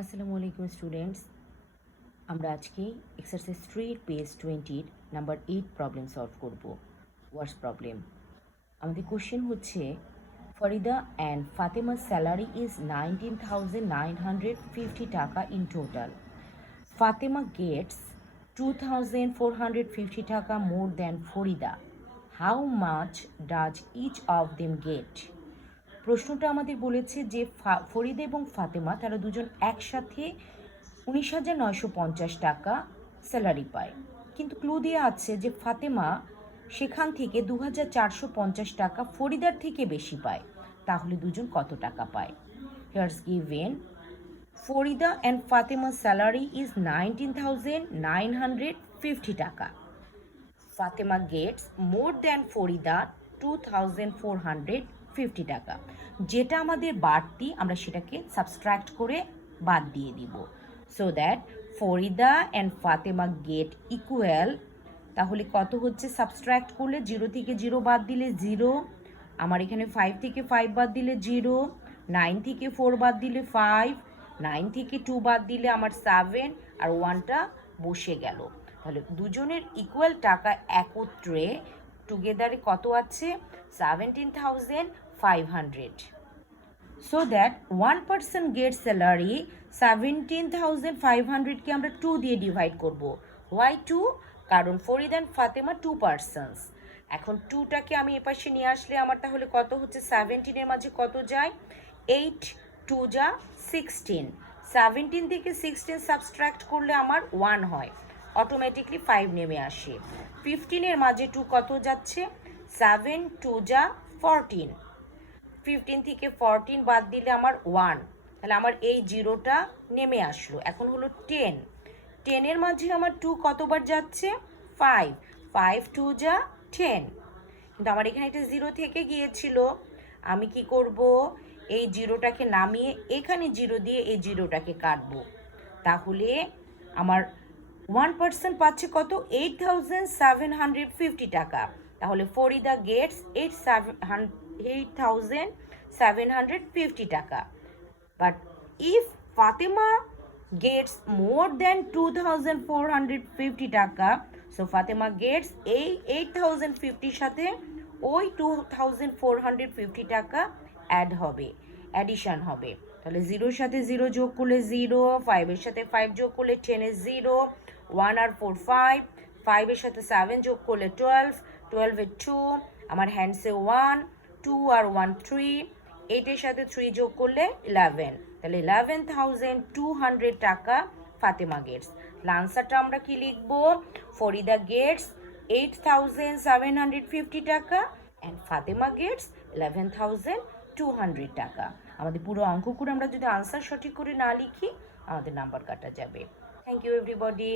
আসসালামু আলাইকুম স্টুডেন্টস, আমরা আজকে exercise 3 page 20 number 8 problem solve করব। Words problem. আমাদের কোশ্চেন হচ্ছে ফরিদা অ্যান্ড ফাতেমার salary is 19,950 taka in total. Fatema gets 2,450 taka more than Farida. How much does each of them get? প্রশ্নটা আমাদের বলেছে যে ফরিদা এবং ফাতেমা তারা দুজন একসাথে 19,950 টাকা স্যালারি পায়, কিন্তু ক্লু দেওয়া আছে যে ফাতেমা সেখান থেকে 2,450 টাকা ফরিদার থেকে বেশি পায়। তাহলে দুজন কত টাকা পায়? হিয়ার্স গিভেন ফরিদা অ্যান্ড ফাতেমার salary is 19,950 taka. Fatema gets more than Farida 2,450 taka. যেটা আমাদের বাড়তি আমরা সেটাকে সাবস্ট্রাক্ট করে বাদ দিয়ে দিব, so that Farida and Fatema get equal. তাহলে কত হচ্ছে সাবস্ট্রাক্ট করলে? 0 থেকে 0 বাদ দিলে 0, আমার এখানে 5 থেকে 5 বাদ দিলে 0, 9 থেকে 4 বাদ দিলে 5, 9 থেকে 2 বাদ দিলে আমার 7, আর 1টা বসে গেল। তাহলে দুজনের ইকুয়াল টাকা একত্রে টুগেদারে কত আছে? 17,500। So that one person get salary 17,500কে আমরা 2 দিয়ে ডিভাইড করব। ওয়াই 2? কারণ ফরিদ অ্যান্ড ফাতেমা 2 পার্সনস। এখন 2টাকে আমি এপাশে নিয়ে আসলে আমার তাহলে কত হচ্ছে? 17-এর মাঝে কত যায়? 8, 2 যা 16। 17 থেকে 16 সাবস্ট্রাক্ট করলে আমার 1 হয়, অটোমেটিকলি 5 নেমে আসে। 15-এর মাঝে 2 কত যাচ্ছে? 7, 2 যা 14। 15 থেকে 14 বাদ দিলে আমার 1, তাহলে আমার এই 0টা নেমে আসলো। এখন হলো 10, 10-এর মাঝে আমার 2 কতবার যাচ্ছে? 5, 5 2 যা 10। কিন্তু আমার এখানে একটা 0 থেকে গিয়েছিল, আমি কি করব? এই 0টাকে নামিয়ে এখানে 0 দিয়ে এই 0টাকে কাটবো। তাহলে আমার 1% পাচ্ছে কত? 8,750 টাকা। তাহলে ফরিদা গেটস 8,750 টাকা। But if Fatema gets more than 2,450 টাকা, সো ফাতেমা গেটস এই 8,050 সাথে ওই 2,450 টাকা অ্যাড হবে, অ্যাডিশন হবে। তাহলে 0-র সাথে 0 যোগ করলে 0, 5-এর সাথে 5 যোগ করলে 10-এর 0, 1 আর 4 5, 5-এর সাথে 7 যোগ করলে 12, 12-এর 2, আমার হ্যান্ডসে 1, 2 আর 1 3, 8-এর সাথে 3 যোগ করলে 11, তাহলে 11,200 টাকা ফাতেমা গেটস। আনসারটা আমরা কি লিখবো? ফরিদা গেটস 8,750 টাকা অ্যান্ড ফাতেমা গেটস 11,200 টাকা। আমাদের পুরো অঙ্ক করে আমরা যদি আনসার সঠিক করে না লিখি আমাদের নাম্বার কাটা যাবে। Thank you everybody.